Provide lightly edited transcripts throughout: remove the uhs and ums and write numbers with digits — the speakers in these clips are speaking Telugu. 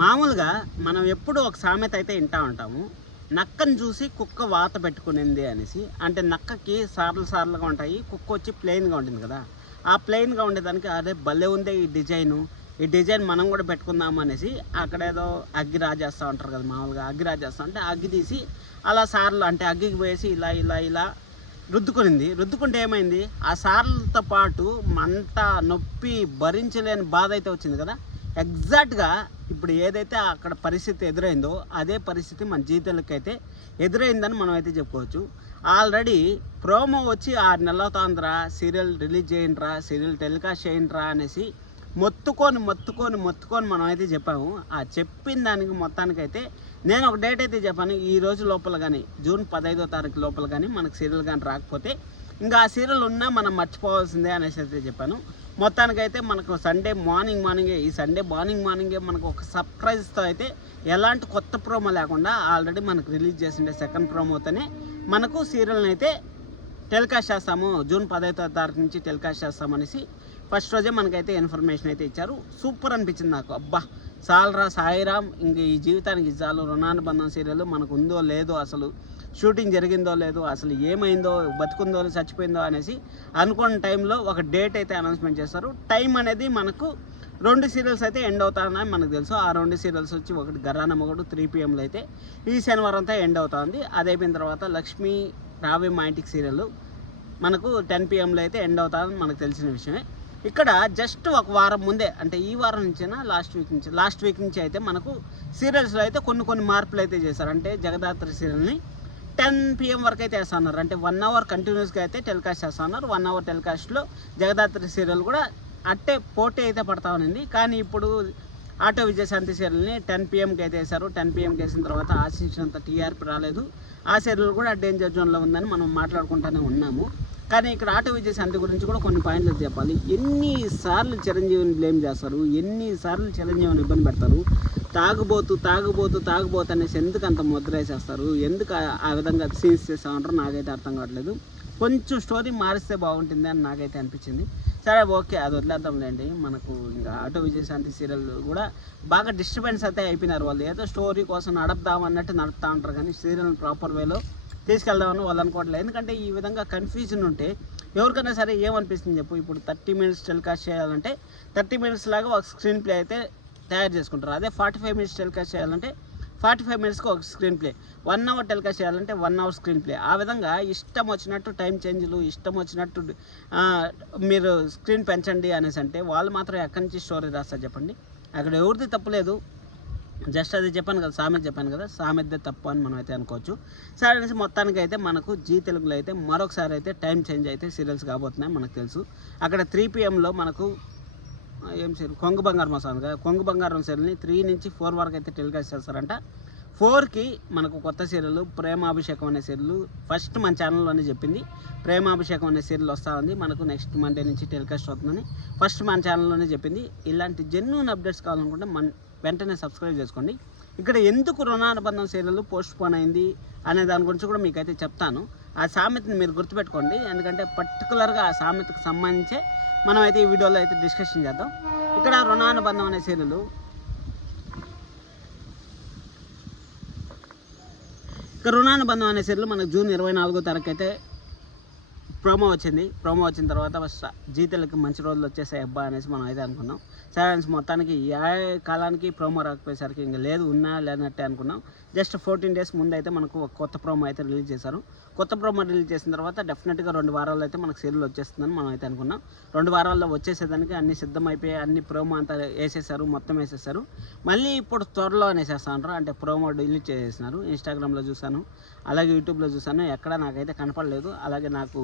మామూలుగా మనం ఎప్పుడు ఒక సామెత అయితే వింటూ ఉంటాము, నక్కను చూసి కుక్క వాత పెట్టుకునింది అనేసి. అంటే నక్కకి సార్లు సార్లుగా ఉంటాయి, కుక్క వచ్చి ప్లెయిన్గా ఉంటుంది కదా. ఆ ప్లెయిన్గా ఉండేదానికి అదే భలే ఉంది ఈ డిజైన్ మనం కూడా పెట్టుకుందాం అనేసి అక్కడ ఏదో అగ్గి రాజేస్తూ ఉంటారు కదా. మామూలుగా అగ్గి రాజేస్తూ ఉంటే అగ్గి తీసి అలా సార్లు అంటే అగ్గికి వేసి ఇలా ఇలా ఇలా రుద్దుకుంటే ఏమైంది, ఆ సార్లతో పాటు మంట నొప్పి భరించలేని బాధ అయితే వచ్చింది కదా. ఎగ్జాక్ట్గా ఇప్పుడు ఏదైతే అక్కడ పరిస్థితి ఎదురైందో అదే పరిస్థితి మన జీవితాలకి అయితే ఎదురైందని మనం అయితే చెప్పుకోవచ్చు. ఆల్రెడీ ప్రోమో వచ్చి 6 నెలల తాంద్రా సీరియల్ రిలీజ్ చేయండిరా, సీరియల్ టెలికాస్ట్ చేయండిరా అనేసి మొత్తుకొని మనం అయితే చెప్పాము. ఆ చెప్పిన దానికి మొత్తానికైతే నేను ఒక డేట్ అయితే చెప్పాను, ఈ రోజు లోపల కానీ జూన్ 15వ తారీఖు లోపల కానీ మనకు సీరియల్ కానీ రాకపోతే ఇంకా ఆ సీరియల్ ఉన్నా మనం మర్చిపోవాల్సిందే అనేసి అయితే చెప్పాను. మొత్తానికైతే మనకు సండే మార్నింగే మనకు ఒక సర్ప్రైజ్తో అయితే ఎలాంటి కొత్త ప్రోమో లేకుండా ఆల్రెడీ మనకు రిలీజ్ చేసిండే సెకండ్ ప్రోమోతోనే మనకు సీరియల్ని అయితే టెలికాస్ట్ చేస్తాము, జూన్ 15వ తారీఖు నుంచి టెలికాస్ట్ చేస్తామనేసి ఫస్ట్ రోజే మనకైతే ఇన్ఫర్మేషన్ అయితే ఇచ్చారు. సూపర్ అనిపించింది నాకు. అబ్బా చాలరా సాయిరామ్, ఇంక ఈ జీవితానికి చాలు. రుణానుబంధం సీరియల్ మనకు ఉందో లేదో, అసలు షూటింగ్ జరిగిందో లేదో, అసలు ఏమైందో, బతుకుందో చచ్చిపోయిందో అనేసి అనుకున్న టైంలో ఒక డేట్ అయితే అనౌన్స్మెంట్ చేస్తారు. టైం అనేది మనకు 2 సీరియల్స్ అయితే ఎండ్ అవుతాయని మనకు తెలుసు. ఆ 2 సీరియల్స్ వచ్చి ఒకటి గరాన మొగుడు 3 PM అయితే ఈ శనివారం అంతా ఎండ్ అవుతుంది. అది అయిపోయిన తర్వాత లక్ష్మీ రావే మా ఇంటికి సీరియల్ మనకు 10 PM అయితే ఎండ్ అవుతుందని మనకు తెలిసిన విషయమే. ఇక్కడ జస్ట్ ఒక వారం ముందే, అంటే ఈ వారం నుంచైనా లాస్ట్ వీక్ నుంచి అయితే మనకు సీరియల్స్లో అయితే కొన్ని మార్పులు అయితే చేశారు. అంటే జగదాత్రి సీరియల్ని 10 PM వరకు అయితే వేస్తున్నారు. అంటే 1 అవర్ కంటిన్యూస్గా అయితే టెలికాస్ట్ చేస్తున్నారు. 1 అవర్ టెలికాస్ట్లో జగదాత్రి సీరియల్ కూడా అట్టే పోటీ అయితే పడతా ఉంది. కానీ ఇప్పుడు ఆటో విజయశాంతి సీరియల్ని 10 PMకి అయితే వేశారు. 10 PMకి వేసిన తర్వాత ఆశించినంత TRP రాలేదు. ఆ సీరియల్ కూడా డేంజర్ జోన్లో ఉందని మనం మాట్లాడుకుంటూనే ఉన్నాము. కానీ ఇక్కడ ఆటో విజయశాంతి గురించి కూడా కొన్ని పాయింట్లు చెప్పాలి. ఎన్నిసార్లు చిరంజీవిని బ్లేమ్ చేస్తారు, ఎన్నిసార్లు చిరంజీవిని ఇబ్బంది పెడతారు. తాగుబోతు అనేసి ఎందుకు అంత ముద్ర వేసేస్తారు, ఎందుకు ఆ విధంగా సీన్స్ చేస్తూ ఉంటారు నాకైతే అర్థం కావట్లేదు. కొంచెం స్టోరీ మారిస్తే బాగుంటుంది అని నాకైతే అనిపించింది. సరే ఓకే, అది వదిలేద్దాంలేండి. మనకు ఇంకా ఆటో విజయశాంతి సీరియల్ కూడా బాగా డిస్టర్బెన్స్ అయితే అయిపోయినారు. వాళ్ళు ఏదో స్టోరీ కోసం నడుపుదాం అన్నట్టు నడుపుతూ ఉంటారు, కానీ సీరియల్ ప్రాపర్ వేలో తీసుకెళ్దామని వాళ్ళు అనుకోవట్లేదు. ఎందుకంటే ఈ విధంగా కన్ఫ్యూజన్ ఉంటే ఎవరికైనా సరే ఏమనిపిస్తుంది చెప్పు. ఇప్పుడు 30 minutes టెలికాస్ట్ చేయాలంటే 30 minutes లాగా ఒక స్క్రీన్ ప్లే అయితే తయారు చేసుకుంటారు. అదే 45 minutes టెలికాస్ట్ చేయాలంటే 45 minutesకి ఒక స్క్రీన్ ప్లే, 1 hour టెలికాస్ట్ చేయాలంటే 1 hour స్క్రీన్ ప్లే. ఆ విధంగా ఇష్టం వచ్చినట్టు టైం చేంజ్లు, ఇష్టం వచ్చినట్టు మీరు స్క్రీన్ పెంచండి అనేసి అంటే వాళ్ళు మాత్రం ఎక్కడి నుంచి స్టోరీ రాస్తారు చెప్పండి. అక్కడ ఎవరిది తప్పులేదు, జస్ట్ అది చెప్పాను కదా, సామెత తప్పు అని మనం అయితే అనుకోవచ్చు. సరే అనేసి మొత్తానికి అయితే మనకు జీ తెలుగులో అయితే మరొకసారి అయితే టైం చేంజ్ అయితే సీరియల్స్ కాబోతున్నాయి మనకు తెలుసు. అక్కడ 3 PMలో మనకు ఏం సీరియల్ కొంగు బంగారం వస్తుంది కదా, కొంగు బంగారం సీరియల్ని 3 నుంచి 4 వరకు అయితే టెలికాస్ట్ చేస్తారంట. 4కి మనకు కొత్త సీరియల్ ప్రేమాభిషేకం అనే సీరియల్ ఫస్ట్ మన ఛానల్లోనే చెప్పింది. ప్రేమాభిషేకం అనే సీరియల్ వస్తూ ఉంది మనకు నెక్స్ట్ మండే నుంచి టెలికాస్ట్ అవుతుందని ఫస్ట్ మన ఛానల్లోనే చెప్పింది. ఇలాంటి జెన్యూన్ అప్డేట్స్ కావాలనుకుంటే వెంటనే సబ్స్క్రైబ్ చేసుకోండి. ఇక్కడ ఎందుకు రుణానుబంధం సీరియల్ పోస్ట్ పోన్ అయింది అనే దాని గురించి కూడా మీకైతే చెప్తాను. ఆ సామెతని మీరు గుర్తుపెట్టుకోండి, ఎందుకంటే పర్టికులర్గా ఆ సామెతకు సంబంధించే మనం అయితే ఈ వీడియోలో అయితే డిస్కషన్ చేద్దాం. ఇక్కడ రుణానుబంధం అనే సీరియల్ మనకు జూన్ 24వ తారీఖు అయితే ప్రోమో వచ్చిన తర్వాత ఫస్ట్ జీతలకి మంచి రోజులు వచ్చేసాయి అబ్బా అనేసి మనం అయితే అనుకున్నాం. సరే అనేసి మొత్తానికి ఏ కాలానికి ప్రోమో రాకపోయేసరికి ఇంకా లేదు ఉన్నా లేనట్టే అనుకున్నాం. జస్ట్ 14 days ముందు అయితే మనకు ఒక కొత్త ప్రోమో అయితే రిలీజ్ చేశారు. కొత్త ప్రోమో రిలీజ్ చేసిన తర్వాత డెఫినెట్గా 2 వారాల్లో అయితే మనకు సీరియల్ వచ్చేస్తుందని మనం అయితే అనుకున్నాం. 2 వారాల్లో వచ్చేసేదానికి అన్ని సిద్ధమైపోయి అన్ని ప్రోమో అంతా మొత్తం వేసేసారు. మళ్ళీ ఇప్పుడు త్వరలో అనేసేస్తా ఉంటారు, అంటే ప్రోమో డిలీట్ చేసేసినారు. ఇన్స్టాగ్రామ్లో చూసాను, అలాగే యూట్యూబ్లో చూసాను, ఎక్కడ నాకైతే కనపడలేదు. అలాగే నాకు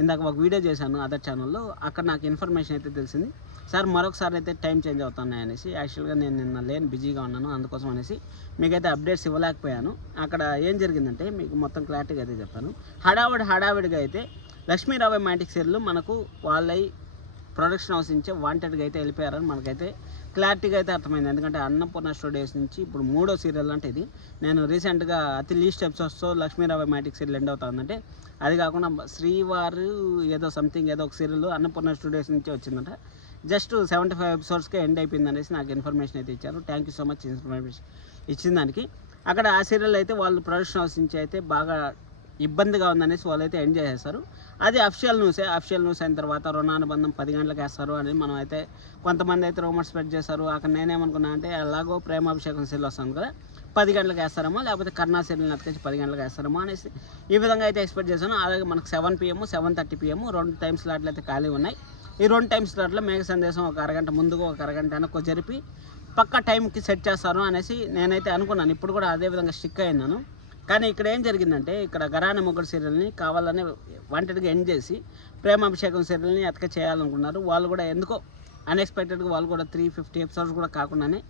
ఇందాక ఒక వీడియో చేశాను అదర్ ఛానల్లో, అక్కడ నాకు ఇన్ఫర్మేషన్ అయితే తెలిసింది. సార్ మరొకసారి అయితే టైం చేంజ్ అవుతున్నాయి అనేసి. యాక్చువల్గా నేను నిన్న బిజీగా ఉన్నాను, అందుకోసం అనేసి మీకైతే అప్డేట్స్ ఇవ్వలేకపోయాను. అక్కడ ఏం జరిగిందంటే మీకు మొత్తం క్లారిటీగా అయితే చెప్పాను. హడావిడిగా అయితే లక్ష్మీ రావే మా ఇంటికి సీరియల్ మనకు వాళ్ళై ప్రొడక్షన్ హౌస్ నుంచి వాంటెడ్గా అయితే వెళ్ళిపోయారని మనకైతే క్లారిటీగా అయితే అర్థమైంది. ఎందుకంటే అన్నపూర్ణ స్టూడియోస్ నుంచి ఇప్పుడు 3వ సీరియల్ అంటే ఇది. నేను రీసెంట్గా అతి లీస్ట్ ఎపిసోడ్స్తో లక్ష్మీరావు మ్యాటిక్ సీరియల్ ఎండ్ అవుతుందంటే, అది కాకుండా శ్రీవారు ఏదో సంథింగ్ ఏదో ఒక సీరియల్ అన్నపూర్ణ స్టూడియోస్ నుంచి వచ్చిందంట. జస్ట్ 75 ఎపిసోడ్స్కే ఎండ్ అయిపోయింది అనేసి నాకు ఇన్ఫర్మేషన్ అయితే ఇచ్చారు. Thank you so much information ఇచ్చిన దానికి. అక్కడ ఆ సీరియల్ అయితే వాళ్ళు ప్రొడక్షన్ హౌస్ నుంచి అయితే బాగా ఇబ్బందిగా ఉందనేసి వాళ్ళైతే ఎండ్ చేసేస్తారు. అది అఫిషియల్ న్యూస్ అయిన తర్వాత రుణానుబంధం 10 గంటలకు వేస్తారు అని మనం అయితే కొంతమంది అయితే రూమర్స్ స్ప్రెడ్ చేశారు. అక్కడ నేనేమనుకున్నా అంటే ఎలాగో ప్రేమాభిషేకం సీరియల్ వస్తుంది కదా 10 గంటలకు వేస్తారేమో, లేకపోతే కర్ణా సీరియల్ని అతికించి 10 గంటలకు వేస్తారేమో అనేసి ఈ విధంగా అయితే ఎక్స్పెక్ట్ చేశాను. అలాగే మనకు 7 PM 7:30 PM 2 టైమ్ స్లాట్లు అయితే ఖాళీ ఉన్నాయి. ఈ 2 టైమ్ స్లాట్లో మేఘ సందేశం ఒక అరగంట ముందుకు ఒక అరగంట వెనక్కు జరిపి పక్క టైంకి సెట్ చేస్తారు అనేసి నేనైతే అనుకున్నాను. ఇప్పుడు కూడా అదే విధంగా స్టిక్ అయినాను. కానీ ఇక్కడ ఏం జరిగిందంటే ఇక్కడ ఘరానా మొగుడు సీరియల్ని కావాలని వాంటెడ్గా ఎండ్ చేసి ప్రేమాభిషేకం సీరియల్ని అతక చేయాలనుకున్నారు. వాళ్ళు కూడా ఎందుకో అన్ఎక్స్పెక్టెడ్గా వాళ్ళు కూడా 350 ఎపిసోడ్స్ కూడా కాకుండానే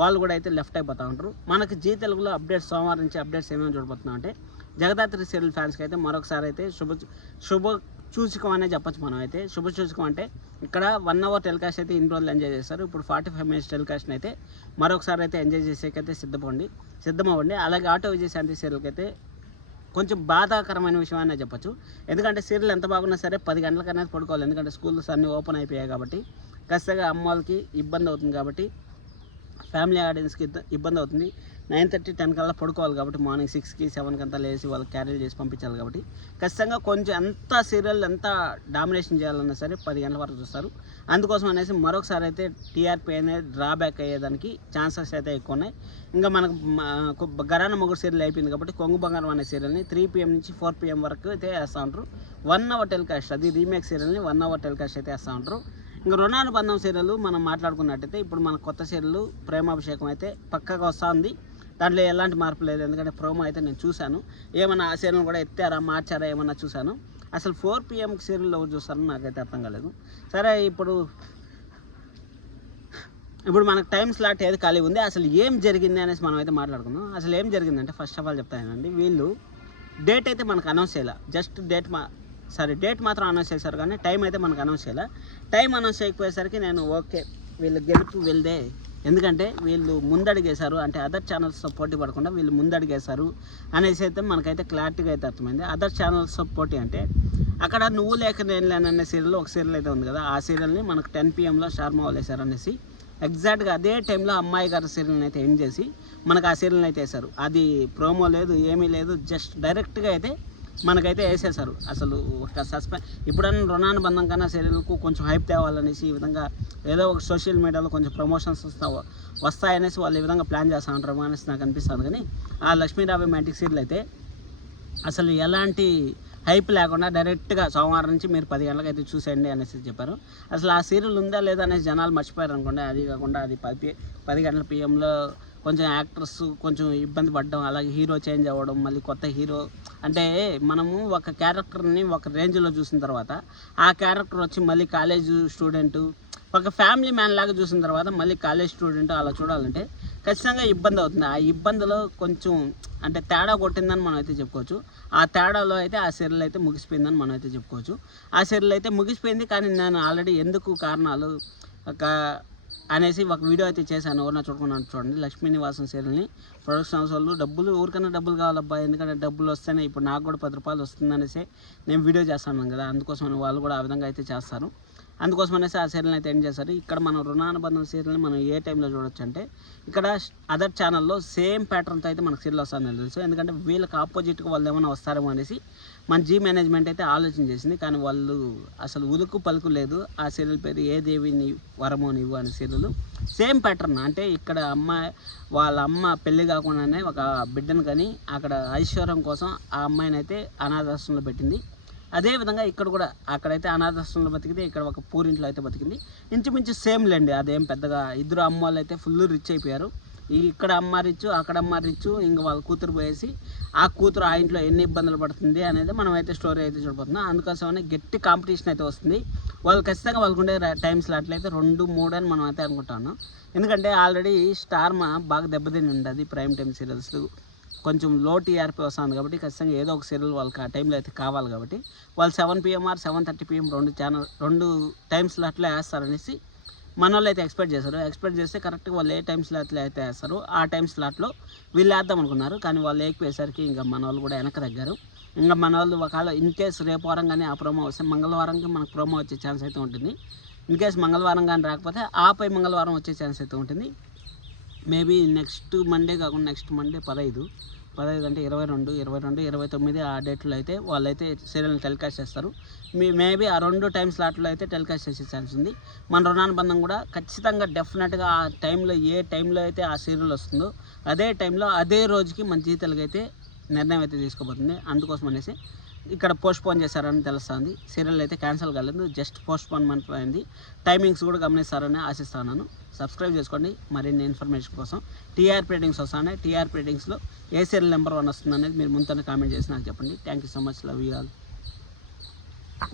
వాళ్ళు కూడా అయితే లెఫ్ట్ అయిపోతూ ఉంటారు. మనకి జీ తెలుగులో అప్డేట్స్ సోమవారం నుంచి అప్డేట్స్ ఏమేమి చూడబోతున్నాం అంటే జగదాత్రి సీరియల్ ఫ్యాన్స్కి అయితే మరొకసారి అయితే శుభ సూచకం అనే చెప్పచ్చు. మనం అయితే శుభ సూచకం అంటే ఇక్కడ 1 hour టెలికాస్ట్ అయితే ఇన్ని రోజులు ఎంజాయ్ చేస్తారు. ఇప్పుడు 45 minutes టెలికాస్ట్ని అయితే మరొకసారి అయితే ఎంజాయ్ చేసేకైతే సిద్ధమవ్వండి. అలాగే ఆటో విజయశాంతి సీరియల్కి అయితే కొంచెం బాధాకరమైన విషయం అనే చెప్పచ్చు. ఎందుకంటే సీరియల్ ఎంత బాగున్నా సరే 10 గంటలకు అనేది పడుకోవాలి. ఎందుకంటే స్కూల్స్ అన్నీ ఓపెన్ అయిపోయాయి కాబట్టి ఖచ్చితంగా అమ్మ వాళ్ళకి ఇబ్బంది అవుతుంది, కాబట్టి ఫ్యామిలీ ఆడియన్స్కి ఇబ్బంది అవుతుంది. 9:30 10 కల్లా పడుకోవాలి కాబట్టి మార్నింగ్ 6కి 7కి అంతా లేచి వాళ్ళకి క్యారీలు చేసి పంపించాలి కాబట్టి ఖచ్చితంగా కొంచెం ఎంత సీరియల్ ఎంత డామినేషన్ చేయాలన్నా సరే 10 గంటల వరకు చూస్తారు. అందుకోసం అనేసి మరొకసారి అయితే టీఆర్పీ అనేది డ్రాబ్యాక్ అయ్యేదానికి ఛాన్సెస్ అయితే ఎక్కువ ఉన్నాయి. ఇంకా మనకు ఘరానా మొగుడు సీరియల్ అయిపోయింది కాబట్టి కొంగు బంగారం అనే సీరియల్ని 3 PM నుంచి 4 PM వరకు అయితే వేస్తూ ఉంటారు. 1 hour టెలికాస్ట్, అది రీమేక్ సీరియల్ని 1 hour టెలికాస్ట్ అయితే వేస్తూ ఉంటారు. ఇంకా రుణానుబంధం సీరియల్ మనం మాట్లాడుకున్నట్టయితే ఇప్పుడు మన కొత్త సీరియల్ ప్రేమాభిషేకం అయితే పక్కగా వస్తూ ఉంది. దాంట్లో ఎలాంటి మార్పు లేదు. ఎందుకంటే ప్రోమో అయితే నేను చూశాను. ఏమన్నా ఆ సీరియల్ కూడా ఎత్తారా మార్చారా ఏమన్నా చూశాను. అసలు 4 PM సీరియల్ ఎవరు చూస్తారని నాకైతే అర్థం కాలేదు. సరే ఇప్పుడు మనకు టైం స్లాట్ ఏది ఖాళీ ఉంది, అసలు ఏం జరిగింది అనేసి మనం అయితే మాట్లాడుకుందాం. అసలు ఏం జరిగిందంటే ఫస్ట్ ఆఫ్ ఆల్ చెప్తానండి, వీళ్ళు డేట్ అయితే మనకు అనౌన్స్ చేయాలి. జస్ట్ డేట్ మాత్రం అనౌన్స్ చేశారు కానీ టైం అయితే మనకు అనౌన్స్ చేయాలి. టైం అనౌన్స్ చేయకపోయేసరికి నేను ఓకే వీళ్ళు గెలుపు వెళ్దే, ఎందుకంటే వీళ్ళు ముందడిగేశారు అంటే అదర్ ఛానల్స్తో పోటీ పడకుండా వీళ్ళు ముందడిగేశారు అనేసి అయితే మనకైతే క్లారిటీగా అయితే అర్థమైంది. అదర్ ఛానల్స్తో పోటీ అంటే అక్కడ నువ్వు లేక నేను లేననే సీరియల్ ఒక సీరియల్ అయితే ఉంది కదా, ఆ సీరియల్ని మనకు 10 PMలో షార్మా వదిలేశారు అనేసి ఎగ్జాక్ట్గా అదే టైంలో అమ్మాయి గారి సీరియల్ని అయితే ఎండ్ చేసి మనకు ఆ సీరియల్ని అయితే వేశారు. అది ప్రోమో లేదు ఏమీ లేదు, జస్ట్ డైరెక్ట్గా అయితే మనకైతే వేసేసారు. అసలు ఒక ఇప్పుడన్నా రుణానుబంధం కన్నా సీరియల్కు కొంచెం హైప్ తేవాలనేసి ఈ విధంగా ఏదో ఒక సోషల్ మీడియాలో కొంచెం ప్రమోషన్స్ వస్తాయనేసి వాళ్ళు ఈ విధంగా ప్లాన్ చేస్తూ ఉంటారు అనేసి నాకు అనిపిస్తుంది. కానీ ఆ లక్ష్మీరావి మ్యాటిక్ సీరియల్ అయితే అసలు ఎలాంటి హైప్ లేకుండా డైరెక్ట్గా సోమవారం నుంచి మీరు 10 గంటలకు అయితే చూసేయండి అనేసి చెప్పారు. అసలు ఆ సీరియల్ ఉందా లేదా అనేసి జనాలు మర్చిపోయారు అనుకోండి. అది కాకుండా అది 10 గంటల PMలో కొంచెం యాక్టర్స్ కొంచెం ఇబ్బంది పడడం, అలాగే హీరో చేంజ్ అవ్వడం, మళ్ళీ కొత్త హీరో అంటే మనము ఒక క్యారెక్టర్ని ఒక రేంజ్లో చూసిన తర్వాత ఆ క్యారెక్టర్ వచ్చి మళ్ళీ కాలేజ్ స్టూడెంటు ఒక ఫ్యామిలీ మ్యాన్ లాగా చూసిన తర్వాత మళ్ళీ కాలేజ్ స్టూడెంట్ అలా చూడాలంటే ఖచ్చితంగా ఇబ్బంది అవుతుంది. ఆ ఇబ్బందిలో కొంచెం అంటే తేడా కొట్టిందని మనం అయితే చెప్పుకోవచ్చు. ఆ తేడాలో అయితే ఆ సీరియల్ అయితే ముగిసిపోయిందని మనం అయితే చెప్పుకోవచ్చు. ఆ సీరియల్ అయితే ముగిసిపోయింది. కానీ నేను ఆల్రెడీ ఎందుకు కారణాలు అనేసి ఒక వీడియో అయితే చేశాను, ఎవరన్నా చూడుకున్నాను చూడండి. లక్ష్మీ నివాసం సీరియల్ని ప్రొడక్షన్ హౌస్ వాళ్ళు ఊరికన్నా డబ్బులు కావాలబ్బా, ఎందుకంటే డబ్బులు వస్తేనే ఇప్పుడు నాకు కూడా 10 రూపాయలు వస్తుందనేసి నేను వీడియో చేస్తాను కదా, అందుకోసం వాళ్ళు కూడా ఆ విధంగా అయితే చేస్తారు. అందుకోసం అనేసి ఆ సీరియల్ని అయితే ఎండ్ చేశారు. ఇక్కడ మనం రుణానుబంధం సీరియల్ని మనం ఏ టైంలో చూడొచ్చు అంటే ఇక్కడ అదర్ ఛానల్లో సేమ్ ప్యాటర్న్తో అయితే మనకు సీరియల్ వస్తుందని తెలుసు. ఎందుకంటే వీళ్ళకి ఆపోజిట్గా వాళ్ళు ఏమైనా వస్తారేమో అనేసి మన జీ మేనేజ్మెంట్ అయితే ఆలోచన చేసింది. కానీ వాళ్ళు అసలు ఉలుకు పలుకు లేదు. ఆ సీరియల్ పేరు ఏ దేవి నీ వరమో నీవు అనే సీరియల్ సేమ్ ప్యాటర్న్. అంటే ఇక్కడ వాళ్ళ అమ్మ పెళ్ళి కాకుండానే ఒక బిడ్డను కానీ అక్కడ ఐశ్వర్యం కోసం ఆ అమ్మాయిని అయితే అనాథాశ్రమంలో పెట్టింది. అదేవిధంగా ఇక్కడ కూడా అక్కడైతే అనాథాశ్రమంలో బతికితే ఇక్కడ ఒక పూరింట్లో అయితే బతికింది. ఇంచుమించు సేమ్ లేండి, అదేం పెద్దగా. ఇద్దరు అమ్మ వాళ్ళు అయితే ఫుల్ రిచ్ అయిపోయారు. ఇక్కడ అమ్మ రిచ్చు అక్కడ అమ్మ రిచ్చు, ఇంకా వాళ్ళ కూతురు పోయేసి ఆ కూతురు ఆ ఇంట్లో ఎన్ని ఇబ్బందులు పడుతుంది అనేది మనం అయితే స్టోరీ అయితే చూడబోతున్నాం. అందుకోసమనే గట్టి కాంపిటీషన్ అయితే వస్తుంది. వాళ్ళు ఖచ్చితంగా వాళ్ళకు ఉండే టైం స్లాట్లు అయితే 2, 3 అని మనం అయితే అనుకుంటాను. ఎందుకంటే ఆల్రెడీ స్టార్ బాగా దెబ్బతిని ఉండదు. ప్రైమ్ టైం సీరియల్స్ కొంచెం లో టీఆర్పీ వస్తుంది కాబట్టి ఖచ్చితంగా ఏదో ఒక సీరియల్ వాళ్ళకి ఆ టైంలో అయితే కావాలి కాబట్టి వాళ్ళు 7 PM or 7:30 PM 2 టైం స్లాట్లో వేస్తారనేసి మన వాళ్ళు అయితే ఎక్స్పెక్ట్ చేశారు. ఎక్స్పెక్ట్ చేస్తే కరెక్ట్గా వాళ్ళు ఏ టైం స్లాట్లో అయితే వేస్తారో ఆ టైం స్లాట్లో వీళ్ళు వేద్దాం అనుకున్నారు. కానీ వాళ్ళు వేయకపోయేసరికి ఇంకా మన వాళ్ళు కూడా వెనక తగ్గారు. ఇంకా మన వాళ్ళు ఒకవేళ ఇన్ కేస్ రేపు వారంగానే ఆ ప్రోమో వస్తే మంగళవారంకి మనకు ప్రోమో వచ్చే ఛాన్స్ అయితే ఉంటుంది. ఇన్కేస్ మంగళవారం కానీ రాకపోతే ఆపై మంగళవారం వచ్చే ఛాన్స్ అయితే ఉంటుంది. మేబీ నెక్స్ట్ మండే కాకుండా నెక్స్ట్ మండే 15 అంటే 22, 29 ఆ డేట్లో అయితే వాళ్ళైతే సీరియల్ని టెలికాస్ట్ చేస్తారు. మేబీ ఆ 2 టైం స్లాట్లో అయితే టెలికాస్ట్ చేసే ఛాన్స్ ఉంది. మన రుణానుబంధం కూడా ఖచ్చితంగా డెఫినెట్గా ఆ టైంలో ఏ టైంలో అయితే ఆ సీరియల్ వస్తుందో అదే టైంలో అదే రోజుకి మన జీ తెలుగు అయితే నిర్ణయం అయితే తీసుకోబోతుంది. అందుకోసం అనేసి ఇక్కడ పోస్ట్పోన్ చేశారని తెలుస్తుంది. సీరియల్ అయితే క్యాన్సిల్ కాలేదు, జస్ట్ పోస్ట్పోన్మెంట్ అయింది. టైమింగ్స్ కూడా గమనిస్తారని ఆశిస్తున్నాను. సబ్స్క్రైబ్ చేసుకోండి మరిన్ని ఇన్ఫర్మేషన్ కోసం. టీఆర్పీ రేటింగ్స్ వస్తున్నాయి. టీఆర్పీ రేటింగ్స్లో ఏ సీరియల్ నెంబర్ 1 వస్తుంది అనేది మీరు ముందుగానే కామెంట్ చేసి నాకు చెప్పండి. Thank you so much. Love you all.